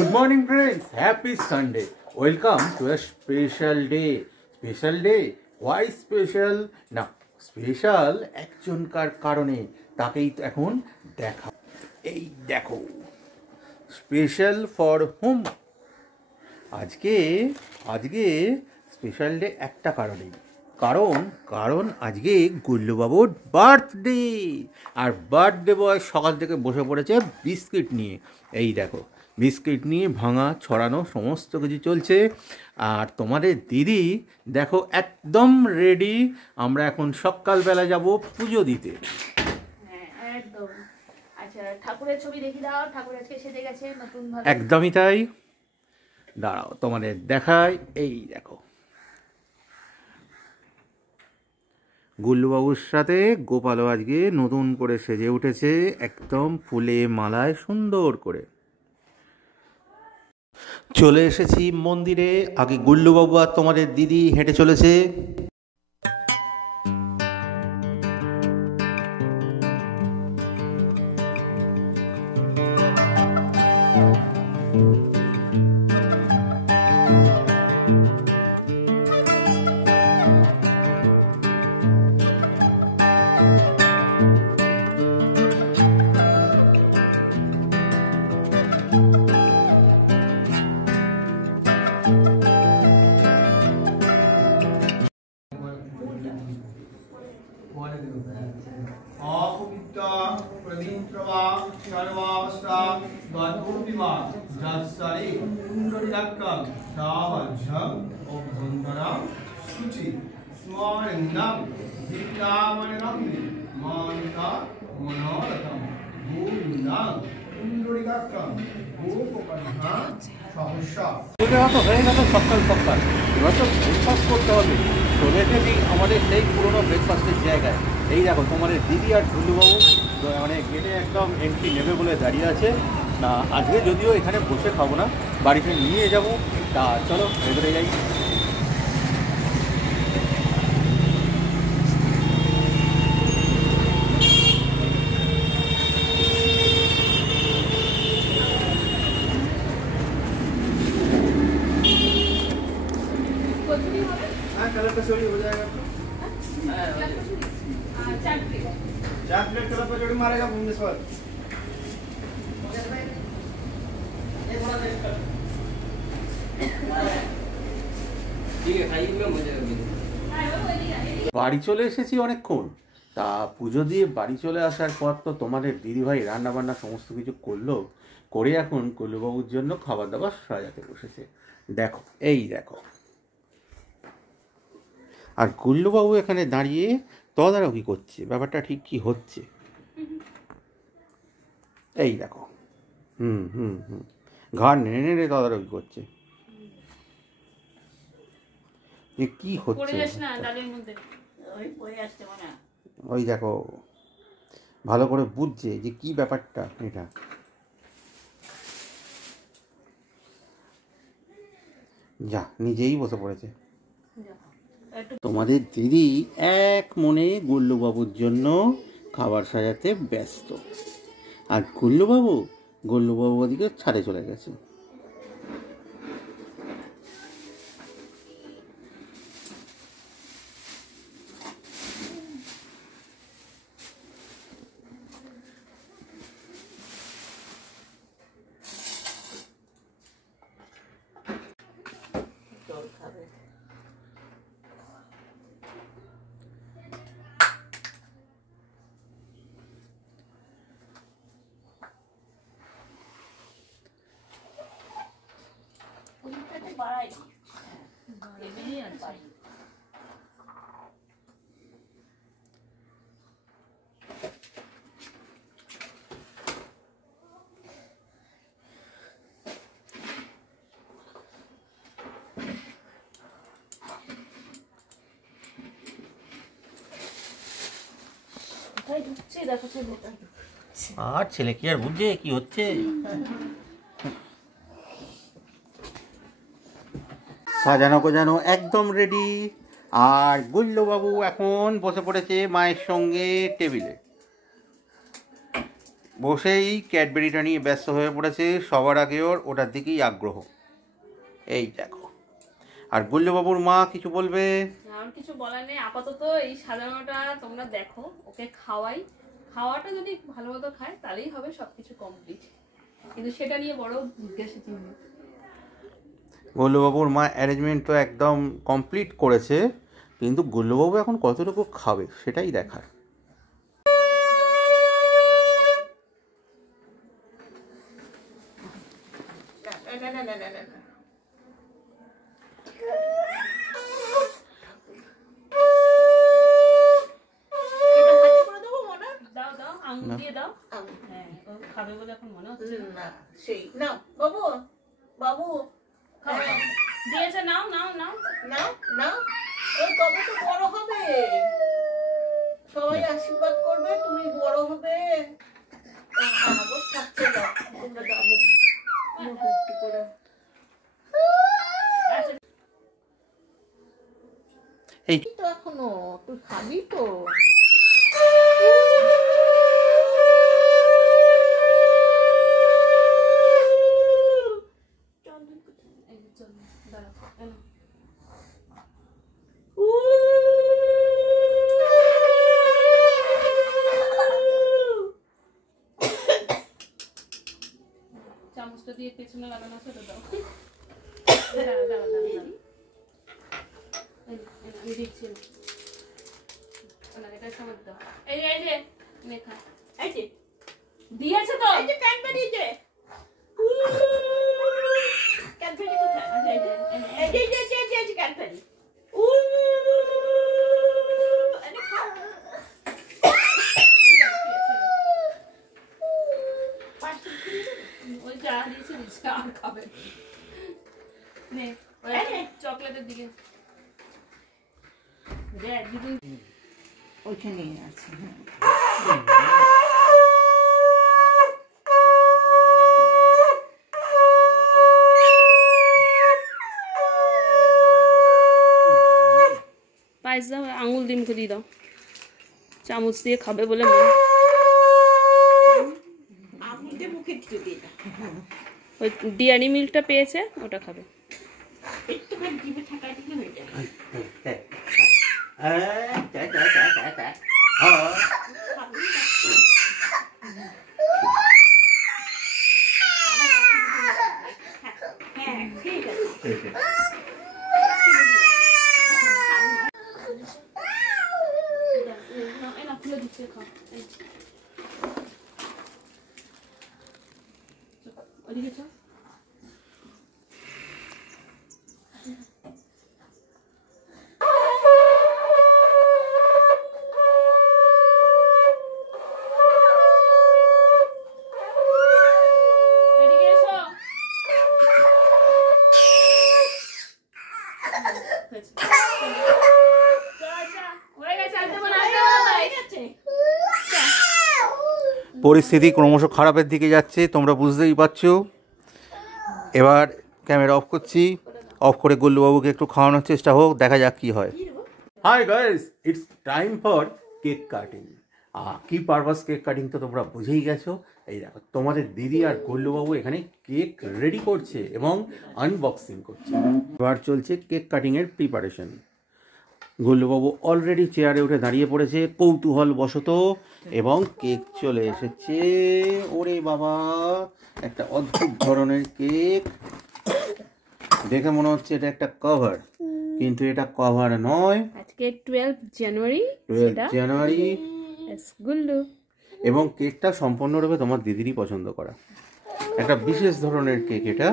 Good morning, friends. Happy Sunday. Welcome to a special day. Special day. Why special? Now, special একজনকার কারণে তাকেই তো এখন দেখা। এই দেখো, স্পেশাল ফর হোম। আজকে স্পেশাল ডে একটা কারণেই, কারণ আজকে গুল্লুবাবুর বার্থডে। আর বার্থডে বয় সকাল থেকে বসে পড়েছে বিস্কিট নিয়ে। এই দেখো, বিস্কিট নিয়ে ভাঙা ছড়ানো সমস্ত কিছু চলছে। আর তোমাদের দিদি দেখো একদম রেডি। আমরা এখন সকালবেলা যাব পুজো দিতে। একদম। আচ্ছা, ঠাকুরের ছবি দেখি দাও। ঠাকুর আজকে সেজে গেছে নতুন ভাবে। একদমই তাই। দাঁড়াও তোমাদের দেখাই। এই দেখো, গুল্লুবাবুর সাথে গোপালও আজকে নতুন করে সেজে উঠেছে, একদম ফুলে মালায় সুন্দর করে। চলে এসেছি মন্দিরে। আগে গুল্লুবাবু আর তোমাদের দিদি হেঁটে চলেছে। হয়ে গেল সকাল সকাল। এবার তো ব্রেকফাস্ট করতে হবে। চলে এসেছি আমাদের সেই পুরোনো ব্রেকফাস্টের জায়গায়। এই দেখো, তোমাদের দিদি আর গুল্লুবাবু মানে গেটে একদম এন্ট্রি নেবে বলে দাঁড়িয়ে আছে। না, আজকে যদিও এখানে বসে খাবো না, বাড়িতে নিয়ে যাব। তা চলো ভেতরে যাই। कलर कचौड़ी हो जाएगा तो 4 प्लेट कलर कचौड़ी मारेगा भुवनेश्वर। বাড়ি চলে এসেছি অনেকক্ষণ। তা পুজো দিয়ে বাড়ি চলে আসার পর তো তোমাদের দিদিভাই রান্নাবান্না সমস্ত কিছু করে এখন গুল্লুবাবুর জন্য খাবার দাবার সাজাতে বসেছে। দেখো, এই দেখো। আর গুল্লুবাবু এখানে দাঁড়িয়ে তদারকি করছে ব্যাপারটা ঠিক কি হচ্ছে। এই দেখো, ঘাড় নেড়ে নেড়ে তদারকি করছে যে কি হচ্ছে। ওই দেখো, ভালো করে বুঝছে যে কি ব্যাপারটা এটা। যা, নিজেই বসে পড়েছে। তোমাদের দিদি এক মনে গুল্লুবাবুর জন্য খাবার সাজাতে ব্যস্ত। আর গুল্লুবাবু ওদিকে ছাদে চলে গেছে। আর ছেলে কি আর বুঝছে কি হচ্ছে। সাজানো গোজানো একদম রেডি। আর গুল্লুবাবু এখন বসে পড়েছে মায়ের সঙ্গে টেবিলে। বসেই ক্যাডবেরিটা নিয়ে ব্যস্ত হয়ে পড়েছে, সবার আগে ওটার দিকেই আগ্রহ। এই দেখো। আর গুল্লুবাবুর মা কিছু বলবে? আর কিছু বলার নেই আপাতত। এই সাজানোটা তোমরা দেখো, ওকে খাওয়াটা যদি ভালো মতো খায় তাহলেই হবে সবকিছু কমপ্লিট, কিন্তু সেটা নিয়ে বড় জিজ্ঞাসা চিহ্ন। গুল্লুবাবুর মা অ্যারেঞ্জমেন্ট তো একদম কমপ্লিট করেছে, কিন্তু গুল্লুবাবু এখন কতটুকু খাবে সেটাই দেখার। দাও দাও, আঙুল দিয়ে দাও। হ্যাঁ, ও খাবে বলে এখন মনে হচ্ছে না সেই না বাবু বাবু খাবে। দিয়েছে, নাও নাও নাও। না না ওই তবে তো বড় হবে, সবাই আশীর্বাদ করবে, তুমি বড় হবে। আগর থাকছে না, তোমরা দাও মুখ একটু করে। এই তো এখনো তুই খাবি তো। চামচটা দিয়ে পেছনে লাগানো আছে, ওটা দাও। দাঁড়াও, দাঁড়াও, দাঁড়াও। আমি দিচ্ছি না, এটা সমেত দাও। এই যে লেখা, এই যে দিয়েছে তো। এই যে ক্যাডবেরি যে ক্যাডবেরি কোথায়? আচ্ছা, এই যে এই যে ক্যাডবেরি আরে খা। ওই যা দিয়েছে দিয়েছে, আর খাবে নে। ওই চকলেটের দিকে দেখ, দুদিন ওইখানেই আছে। পায়েস দাও, আঙুল দিন করে দাও, চামচ দিয়ে খাবে বলে মনে। আঙুল দিয়ে মুখে দিতে দিই না, ওই ডিয়ারি মিল্কটা পেয়েছে, ওটা খাবে। একটুখানি জিভে ঠাকাই দিলে হয়ে যাবে। হ্যাঁ ঠিক আছে। খুলে দিচ্ছে, খাও। ওদিকে চল। এদিকে এসো। হয়েছে। হয়ে গেছে, আর দেবো না, আর দেবো না। হয়ে গেছে। পরিস্থিতি ক্রমশ খারাপের দিকে যাচ্ছে, তোমরা বুঝতেই পারছো। এবার ক্যামেরা অফ করছি, অফ করে গুল্লুবাবুকে একটু খাওয়ানোর চেষ্টা হোক, দেখা যাক কি হয়। Hi guys, it's time for cake cutting. কি পারপাস কেক কাটিং তো তোমরা বুঝেই গেছো। এই দেখো, তোমাদের দিদি আর গুল্লুবাবু এখানে কেক রেডি করছে এবং আনবক্সিং করছে। এবার চলছে কেক কাটিংয়ের প্রিপারেশন। গুল্লুবাবু অলরেডি চেয়ারে উঠে দাঁড়িয়ে পড়েছে কৌতূহল বশত, এবং কেক চলে এসেছে। ওরে বাবা, একটা অদ্ভুত ধরনের কেক, দেখে মনে হচ্ছে এটা একটা কভার, কিন্তু এটা কভার নয়। আজকে 12 জানুয়ারি, 12 জানুয়ারি, গুল্লু। এবং কেকটা সম্পূর্ণরূপে তোমার দিদিরই পছন্দ করা একটা বিশেষ ধরনের কেক। এটা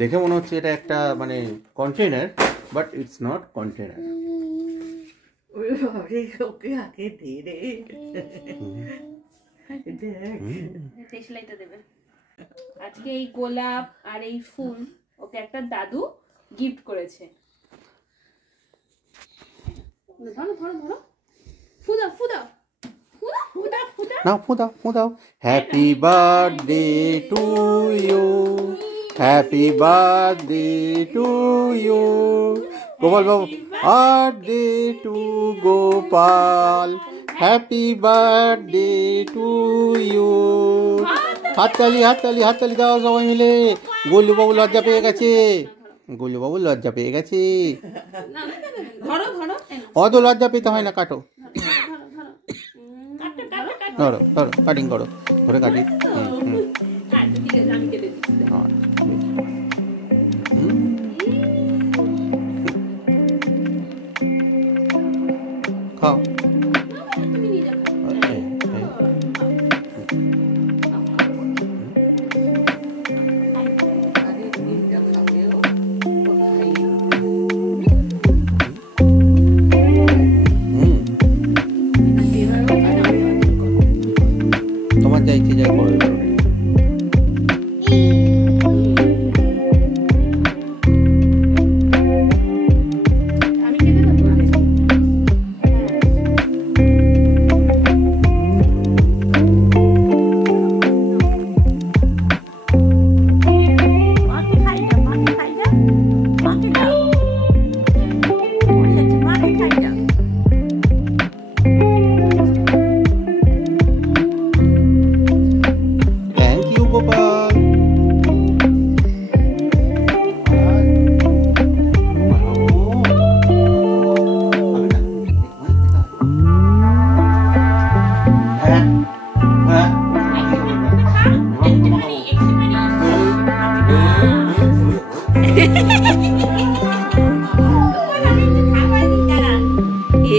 দেখে মনে হচ্ছে এটা একটা মানে container, but it's not container. Okay আগে দে রে। দেশলাইটা দেবে। আজকে এই গোলাপ আর এই ফুল ওকে একটা দাদু গিফট করেছে। ধরো ধরো ধরো, ফুদাও ফুদাও ফুদাও ফুদাও ফুদাও। নাও ফুদাও ফুদাও। Happy birthday to you, happy birthday to you Gopal babu, birthday to Gopal, happy birthday to you. হাততালি হাততালি হাততালি দাও সবাই মিলে। গোলুবাবু লজ্জা পেয়ে গেছে, গোলুবাবু লজ্জা পেয়ে গেছে। ধরো ধরো অত লজ্জা পেতে হয় না, কাটো ধরো ধরো, কাটিং করো, ধরে কাটি। ঠিক আছে আমি কেটে দিচ্ছি। খাও। তুমি নিয়ে যাও। আগে ডিমটা খাবে ও খাই। তোমার যা ইচ্ছে যাই করো। আমি কেটে দেবো। মাকে খাই যা, মাকে খাই যা, মাকে দাও। বলেছে মাকে খাই যা। Thank you Gopal.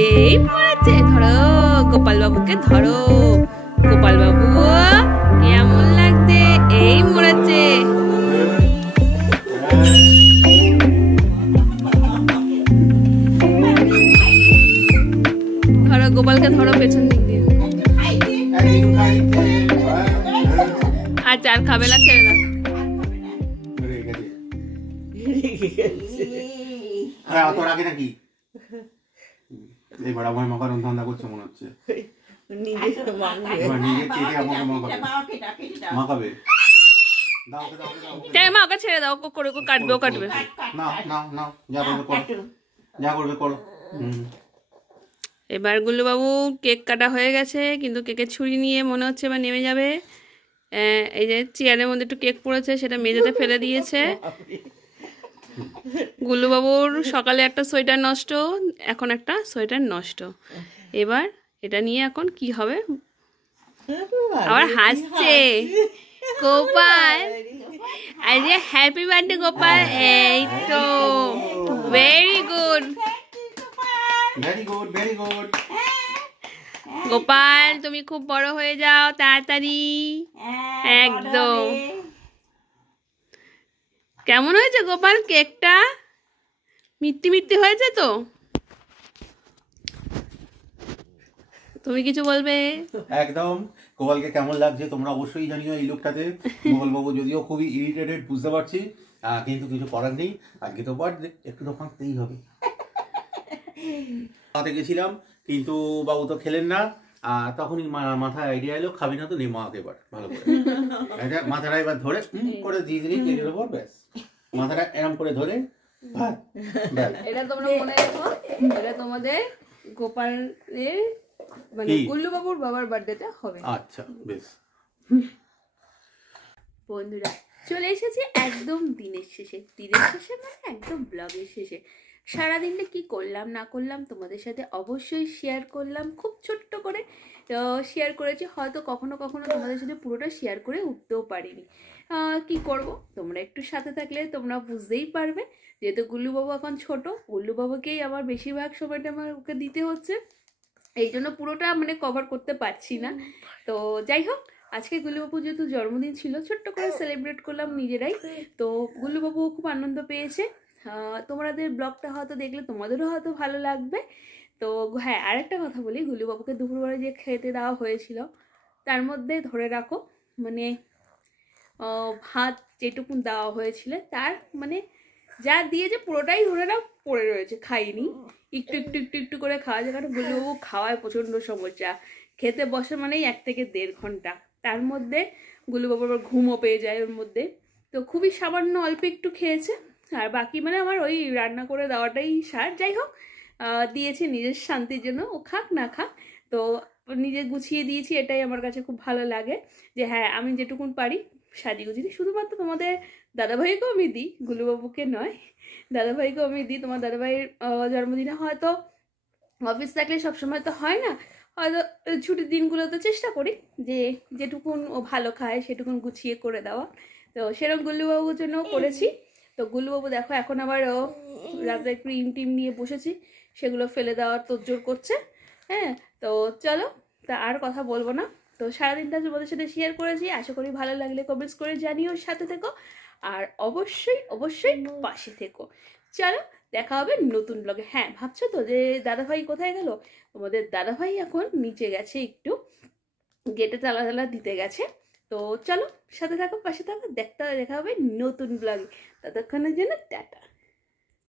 এই মরেছে, ধরো গোপাল বাবুকে ধরো। গোপাল বাবু কেমন লাগছে? এই মরেছে। ধরো গোপালকে ধরো পেছন দিক দিয়ে। আচ্ছা আর খাবে না, ছেড়ে দাও। অত রাগে নাকি? এবার আমার মাকারণ ধান্দা করছে মনে হচ্ছে। নিজে মাংবে। এবার নিজে চেটে আমাকে মাখাবে। মাকে ডাকে দাও। মাখাবে। দাও ওকে, দাও ওকে, দাও ওকে। তাই মা ওকে ছেড়ে দাও, ও করে ও কাটবে, ও কাটবে। নাও নাও নাও, যা করবে করো, যা করবে করো। এবার গুল্লুবাবু কেক কাটা হয়ে গেছে, কিন্তু কেকের ছুরি নিয়ে মনে হচ্ছে এবার নেমে যাবে। এই যে চেয়ারের মধ্যে একটু কেক পড়েছে, সেটা মেঝেতে ফেলে দিয়েছে। গুল্লুবাবুর সকালে একটা সোয়েটার নষ্ট, এখন একটা সোয়েটার নষ্ট। এবার এটা নিয়ে এখন কি হবে? আবার হাসছে গোপাল। আরে হ্যাপি বার্থডে গোপাল। এই তো very good very good very good. Gopal, তুমি খুব বড় হয়ে যাও তাড়াতাড়ি। একদম। কেমন হয়েছে গোপাল কেকটা? মিষ্টি মিষ্টি হয়েছে তো? তুমি কিছু বলবে? একদম। গোপালকে কেমন লাগছে তোমরা অবশ্যই জানিও এই লোকটাতে। গোপালবাবু যদিও খুবই ইরিটেটেড বুঝতে পারছি, কিন্তু কিছু করার নেই। আজকে তো বার্থডে, একটু তো ফাঁকতেই হবে। খাওয়াতে গেছিলাম কিন্তু বাবু তো খেলেন না। তখনই মাথায় আইডিয়া এলো, খাবি না তো নে মাকে এবার ভালো করে। মাথাটা এবার ধরে করে দিয়ে দিলি কেকের ওপর, ব্যাস মাথাটা এরম করে ধরে ভাত। এটা তোমরা মনে রাখো, এটা তোমাদের গোপালের মানে গুল্লুবাবুর বাবার বার্থডেতে হবে। আচ্ছা বেশ। বন্ধুরা চলে এসেছি একদম দিনের শেষে, দিনের শেষে মানে একদম ব্লগের শেষে। সারাদিনটা কি করলাম না করলাম তোমাদের সাথে অবশ্যই শেয়ার করলাম, খুব ছোট্ট করে শেয়ার করেছি। হয়তো কখনো কখনো তোমাদের সাথে পুরোটা শেয়ার করে উঠতেও পারিনি। কি করব, তোমরা একটু সাথে থাকলে তোমরা বুঝতেই পারবে। যেহেতু গুল্লুবাবু এখন ছোট, গুল্লুবাবুকেই আমার বেশিরভাগ সময়টা আমার ওকে দিতে হচ্ছে, এই জন্য পুরোটা মানে কভার করতে পারছি না। তো যাই হোক, আজকে গুল্লুবাবু যেহেতু জন্মদিন ছিল, ছোট্ট করে সেলিব্রেট করলাম নিজেরাই। তো গুল্লুবাবু খুব আনন্দ পেয়েছে। তোমাদের ব্লগটা হয়তো দেখলে তোমাদেরও হয়তো ভালো লাগবে। তো হ্যাঁ, আরেকটা কথা বলি, গুল্লুবাবুকে দুপুরবেলা যে খেতে দেওয়া হয়েছিল তার মধ্যে ধরে রাখো মানে ভাত যেটুকু দেওয়া হয়েছিল তার মানে যা দিয়েছে পুরোটাই ধরে নাও পড়ে রয়েছে, খাইনি। একটু একটু একটু একটু করে খাওয়া যায়, কারণ গুল্লুবাবু খাওয়ায় প্রচণ্ড সমস্যা। খেতে বসে মানেই 1 থেকে 1.5 ঘন্টা, তার মধ্যে গুল্লুবাবুর আবার ঘুমও পেয়ে যায় ওর মধ্যে। তো খুবই সামান্য অল্প একটু খেয়েছে, আর বাকি মানে আমার ওই রান্না করে দেওয়াটাই সার। যাই হোক, দিয়েছে নিজের শান্তির জন্য, ও খাক না খাক। তো নিজে গুছিয়ে দিয়েছি, এটাই আমার কাছে খুব ভালো লাগে যে হ্যাঁ আমি যেটুকুন পারি সাজিয়ে গুছিয়ে দিই। শুধুমাত্র তোমাদের দাদাভাইকেও আমি দিই, গুলুবাবুকে নয়, দাদাভাইকেও আমি দিই। তোমার দাদাভাইয়ের জন্মদিনে হয়তো অফিস থাকলে সবসময় তো হয় না, হয়তো ছুটির দিনগুলোতে চেষ্টা করি যে যেটুকুন ও ভালো খায় সেটুকুন গুছিয়ে করে দেওয়া। তো সেরকম গুল্লুবাবুর জন্য করেছি। তো গুল্লুবাবু দেখো এখন আবার রাতে ক্রিম টিম নিয়ে বসেছি, সেগুলো ফেলে দেওয়ার তোড়জোড় করছে। হ্যাঁ, তো চলো, তা আর কথা বলবো না। তো সারাদিনটা তোমাদের সাথে শেয়ার করেছি, আশা করি ভালো লাগলে কমেন্টস করে জানিও, সাথে থেকো আর অবশ্যই অবশ্যই পাশে থেকো। চলো দেখা হবে নতুন ব্লগে। হ্যাঁ, ভাবছো তো যে দাদাভাই কোথায় গেল? তোমাদের দাদাভাই এখন নিচে গেছে, একটু গেটে তালা তালা দিতে গেছে। তো চলো সাথে থাকো, পাশে থাকো, দেখা হবে নতুন ব্লগে। ততক্ষণের জন্য টাটা।